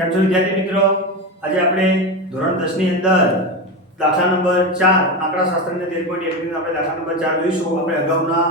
કેમ છો વિદ્યાર્થી મિત્રો? આજે આપણે ધોરણ 10 ની અંદર દાખલા નંબર 4 આંકડાશાસ્ત્રના 13.1 ની આપણે દાખલા નંબર 4 જોઈશું. આપણે અગાઉના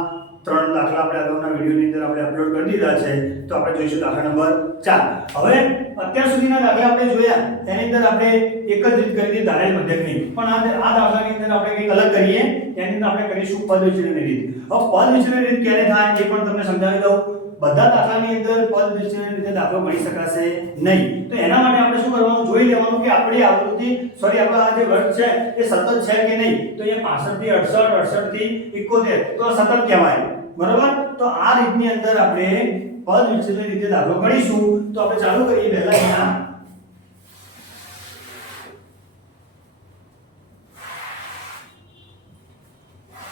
3 દાખલા આપણે અગાઉના વિડિયોની અંદર આપણે અપલોડ કરી દીધા છે, તો આપણે જોઈશું દાખલા નંબર 4. હવે અત્યાર સુધીના દાખલા આપણે જોયા તેની અંદર આપણે એક જ રીત કરી હતી ધારેલ મધ્યકની, પણ આ દાખલાની અંદર આપણે કંઈક અલગ કરીએ. તેની અંદર આપણે કરીશું પદ વિચલનની રીત. હવે પદ વિચલનની રીત ક્યારે થાય એ પણ તમને સમજાવી દઉં. બધા દાખલાની અંદર પદ વિચલનની રીતે દાખલો ગણી શકાશે નહીં. તો એના માટે આપણે શું કરવાનું, જોઈ લેવાનું કે આપણી આવૃત્તિ આપણા આ જે વર્ગ છે એ સતત છે કે નહીં. તો અહીંયા 65 થી 68 68 થી 71 તો સતત કહેવાય, બરાબર. તો આ રીતની અંદર આપણે પદ વિચલનની રીતે દાખલો ગણીશું. તો આપણે ચાલુ કરીએ. પહેલા અહીંયા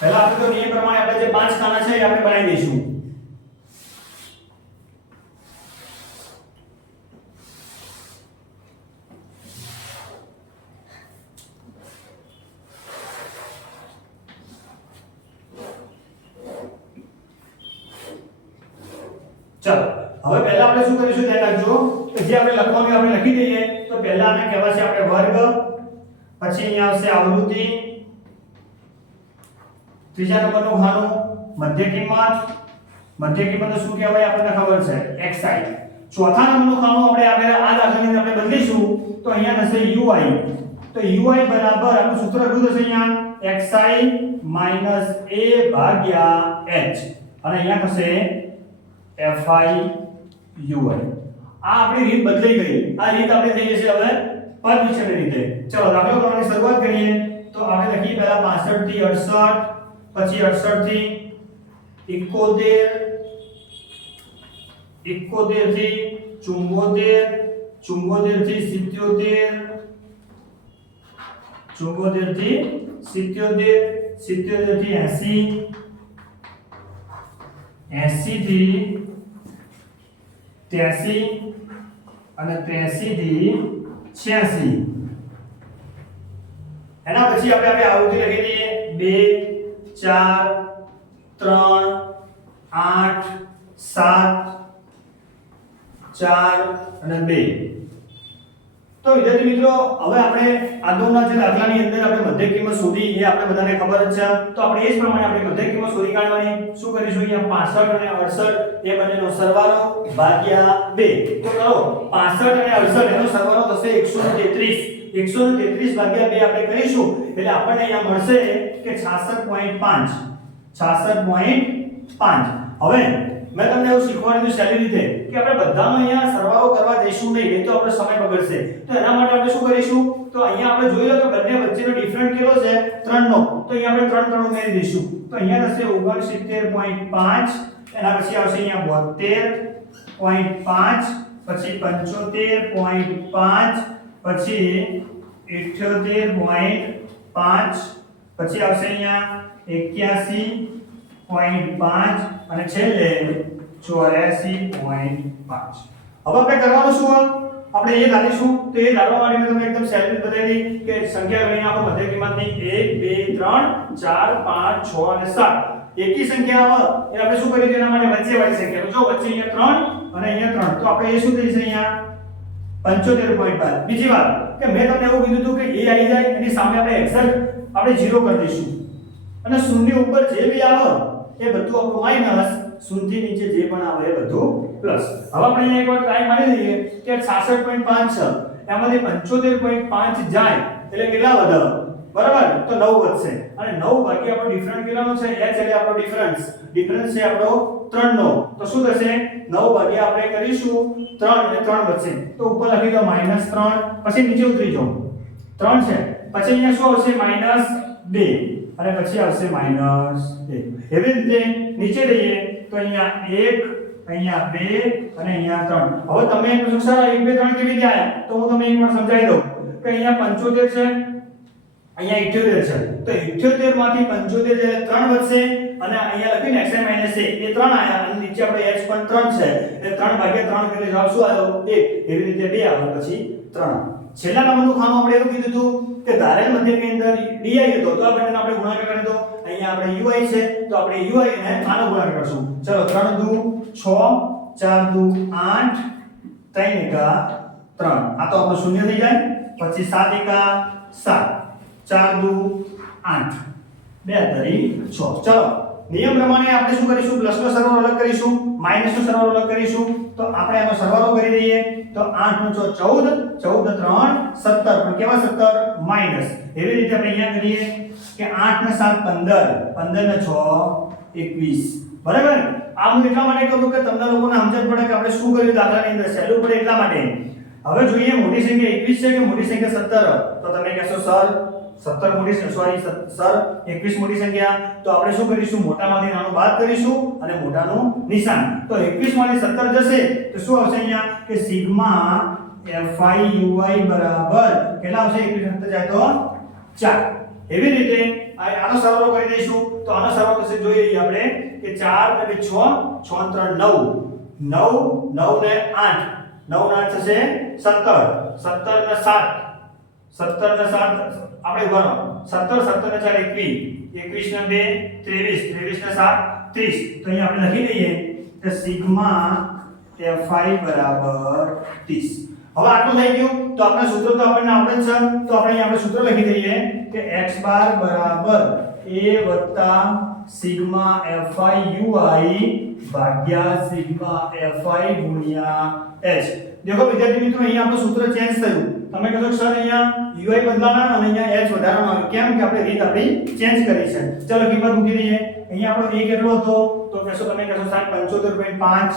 આપણે તો નિયમ પ્રમાણે આપણે જે 5 ખાના છે એ આપણે બનાવી દઈશું. ચલો હવે પહેલા આપણે શું કરીશું ધ્યાન રાખજો કે જે આપણે લખવાનું આપણે લખી દઈએ. તો પહેલા આને કહેવાશે આપણે વર્ગ, પછી અહીંયા આવશે આવૃત્તિ, ત્રીજા નંબરનું ખાનું મધ્ય કિંમત. મધ્ય કિંમત શું કહેવાય આપણને ખબર છે, xi. ચોથા નંબરનું ખાનું આપણે આ દાખલાની અંદર આપણે બદલીશું. તો અહીંયા થશે ui. તો ui બરાબર આપણું સૂત્ર શું થશે અહીંયા xi - a ભાગ્યા h, અને અહીંયા થશે fi ui. આ આપણી રીત બદલાઈ ગઈ. આ રીત આપણે થઈ જશે હવે પદ વિચલનની રીતે. ચલો દાખલો કરવાની શરૂઆત કરીએ. તો આપણે લખીએ પહેલા 65 થી 68, પછી 68 થી 71, 71 થી 74, 74 થી 77, 74 થી 77, 77 થી 80, 80 થી 83 અને 83 થી 86. એના પછી આપણે આવૃત્તિ લખી દઈએ 2 4 3 8 7 4 અને 2. તો વિદ્યાર્થી મિત્રો, હવે આપણે આગળના જે દાખલાની અંદર આપણે મધ્ય કિંમત શોધી એ આપણે બધાને ખબર જ છે. તો આપણે એ જ પ્રમાણે આપણે મધ્ય કિંમત શોધી કાઢવાની. શું કરીશું, અહીંયા 65 અને 68 એ બંનેનો સરવાળો ભાગ્યા 2. તો કરો 65 અને 68 એનો સરવાળો થશે 133. 133 ભાગ્યા 2 આપણે કરીશું એટલે આપણને અહીંયા મળશે કે 66.5. 66.5. હવે મેં તમને એવું શીખવાડ્યું સહેલી રીતે કે આપણે બધાનો અહીંયા સરવાળો કરવા જઈશું નહીં, નહીં તો આપણો સમય બગડશે. તો એના માટે આપણે શું કરીશું, તો અહીંયા આપણે જોઈ લો કે બંને વચ્ચેનો ડિફરન્સ કેટલો છે, 3 નો. તો અહીંયા આપણે 3 ઉમેરી દઈશું. તો અહીંયા થશે 69.5. એના પછી આવશે અહીંયા 72.5, પછી 75.5, પછી 78.5, પછી આવશે અહીંયા 81.5 અને છેલ્લે 84.5. હવે આપણે કરવાનું શું, આપણે એ ધારીશું. તો એ ધારવા માટે મેં તમને એકદમ સહેલી રીતે બતાવી દીધી કે સંખ્યા ગણી નાખો મધ્ય કિંમતની 1 2 3 4 5 6 અને 7. એકી સંખ્યા આવે એ આપણે શું કરીએ, એના માટે વચ્ચે વાળી સંખ્યા. તો જો વચ્ચે અહીંયા 3 અને અહીંયા 3, તો આપણે એ શું થઈ જશે અહીંયા 75.5. બીજી વાત કે મેં તમને એવું કીધું હતું કે એ આવી જાય એની સામે આપણે એક્ઝેક્ટ આપણે 0 કરી દઈશું, અને શૂન્ય ઉપર જે બી આવે એ બધું આપણું માઈનસ, શૂન્યથી નીચે જે પણ આવે એ બધું પ્લસ. હવે આપણે અહીંયા એક વાર ટ્રાય મારી લઈએ કે 66.5 છે, એમાંથી 75.5 જાય એટલે કેટલા વધે, બરાબર. તો 9 વધશે, અને 9 ભાગ્યા આપણો ડિફરન્સ કેટલાનો છે, h એટલે આપણો ડિફરન્સ છે આપણો 3 નો. તો શું થશે, 9 ભાગ્યા આપણે કરીશું 3 એટલે 3 વધશે. તો ઉપર લખી દો -3, પછી નીચે ઉતરી જાઓ 3 છે, પછી અહીંયા શું આવશે -2, અને પછી આવશે -1. એવી રીતે નીચે લઈએ તો અહીંયા 1, અહીંયા 2 અને અહીંયા 3. હવે તમે એમ પૂછો સર 1 2 3 કેવી રીતે આયા, તો હું તમને એકવાર સમજાવી દઉં કે અહીંયા 75 છે, અહીંયા 78 છે. તો 78 માંથી 75 એટલે 3 વધશે, અને અહીંયા લખીને xi - a એ 3 આયા, અને નીચે આપણે h પણ 3 છે એટલે 3 ભાગ્યા 3 એટલે જવાબ શું આવ્યો 1. એવી રીતે 2 આવે, પછી 3. છેલ્લા નંબરનું ખાનું આપણે એવું કીધું હતું કે ધારેલ મધ્યકની અંદર di હતો, તો આ બંનેનો આપણે ગુણાકાર કરી દો. અહીંયા આપણે ui છે તો આપણે ui ને આનો ગુણાકાર કરશું. ચલો 3 દુ 6, 4 દુ 8, 3 એકા 3 આ તો આપણો શૂન્ય થઈ જાય પછી 7 એકા 7 4 દુ 8 2 તરી 6 ચલો નિયમ પ્રમાણે આપણે શું કરીશું પ્લસનો સરવાળો અલગ કરીશું માઈનસનો સરવાળો અલગ કરીશું તો આપણે આનો સરવાળો કરી દઈએ તો 8 નો 14 14 3 17 પણ કેવા 17 માઈનસ એવી રીતે આપણે અહીંયા કરીએ કે 8 ને 7 15 15 ને 6 21 બરાબર આ હું એટલા માટે કહું કે તમને લોકોને સમજણ પડે કે આપણે શું કર્યું દાખલાની અંદર સહેલું પડે એટલા માટે હવે જોઈએ મોટી સંખ્યા 21 છે કે મોટી સંખ્યા 17 તો તમે કહેશો સર 17 મોટી સોરી સર 21 મોટી સંખ્યા તો આપણે શું કરીશું મોટામાંથી નાનું બાદ કરીશું અને મોટાનું નિશાન તો 21 માંથી 17 જશે તો શું આવશે અહીંયા કે સિગ્મા fi ui બરાબર કેટલા આવશે 21 સાથે જાય તો 4 એવી રીતે આનો સરવાળો કરી દઈશું તો આનો સરવાળો થશે જોઈ લઈએ આપણે કે 4 ને 6 6 3 9 9 9 ને 8 9 ને 8 થશે 17 17 ને 7 17 ને 7 આપણે ભરો 17 17 ને 4 21 21 ને 2 23 23 ને 7 30 તો અહીંયા આપણે લખી દઈએ કે સિગ્મા fi બરાબર 30 હવે આટલું થઈ ગયું તો આપણે સૂત્ર તો આપણને આવડે છે તો આપણે અહીંયા સૂત્ર લખી દઈએ કે x બાર બરાબર a સિગ્મા fi ui ભાગ્યા સિગ્મા fi ગુણ્યા h देखो विद्यार्थी मित्रों અહીંયા આપણું સૂત્ર ચેન્જ થયું તમે કહો સર અહીંયા ui બદલાના અને અહીંયા h વધારવામાં આવ્યું કેમ કે આપણે રીત આપણી ચેન્જ કરી છે ચલો કિંમત મૂકી દઈએ અહીંયા આપણો a કેટલો હતો તો કહેશો તમે કહેશો 75.5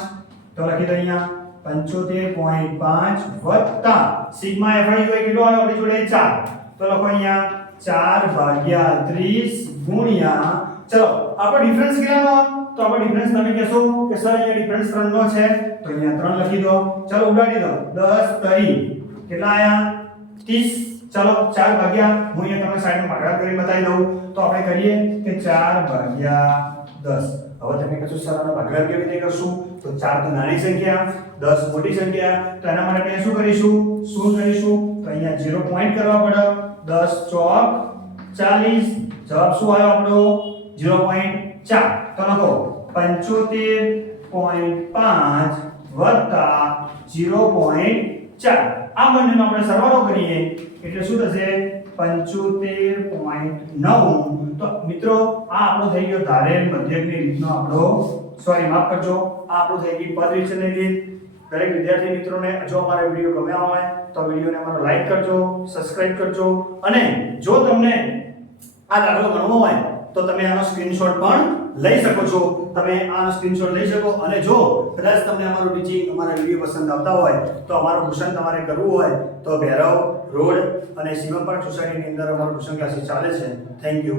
તો લખી દો અહીંયા 75.5 વત્તા સિગ્મા fi ui કેટલો આવ્યો આપણી જોડે 4 તો લખો અહીંયા 4 ભાગ્યા 30 ગુણ્યા ચલો આપણો ડિફરન્સ કેટલાનો તો આપણો ડિફરન્સ તમે કહેશો કે સર અહીંયા ડિફરન્સ 3 નો છે તો અહીંયા 3 લખી દો ચલો ઉડાડી દો 10 તરી કેટલા આયા 30 ચલો 4 ભાગ્યા હું અહીંયા તમને સાઈડમાં ભાગાકાર કરી બતાવી દઉં તો આપણે કરીએ કે 4 ભાગ્યા 10 હવે તમે કહેશો સર આનો ભાગાકાર કેવી રીતે કરશું તો 4 તો નાની સંખ્યા 10 મોટી સંખ્યા તો એના માટે આપણે શું કરીશું તો અહીંયા 0 પોઈન્ટ કરવા પડે 10 ચોક 40 જવાબ શું આવ્યો આપણો 0.4 તો લખો 75.5 વત્તા 0.4 આ બંનેનો આપણે સરવાળો કરીએ એટલે શું થશે 75.9 તો મિત્રો આ આપણો થઈ ગયો ધારેલ મધ્યકની રીતનો આપણો સોરી માફ કરજો આ આપણો થઈ ગઈ પદ વિચલનની રીત દરેક વિદ્યાર્થી મિત્રોને જો અમારો વિડિયો ગમ્યો હોય તો વિડિયોને અમારો લાઈક કરજો સબસ્ક્રાઇબ કરજો અને જો તમને આ દાખલો ગણવો હોય તો તમે આનો સ્ક્રીનશોટ પણ લઈ શકો છો તમે આનો સ્ક્રીનશોટ લઈ શકો અને જો કદાચ તમને અમારું ટીચિંગ અમારા વિડિયો પસંદ આવતા હોય તો અમારું ટ્યુશન તમારે કરવું હોય તો ભૈરવ રોડ અને શિવમ પાર્ક સોસાયટીની અંદર અમારું ટ્યુશન ક્લાસીસ ચાલે છે થેન્ક યુ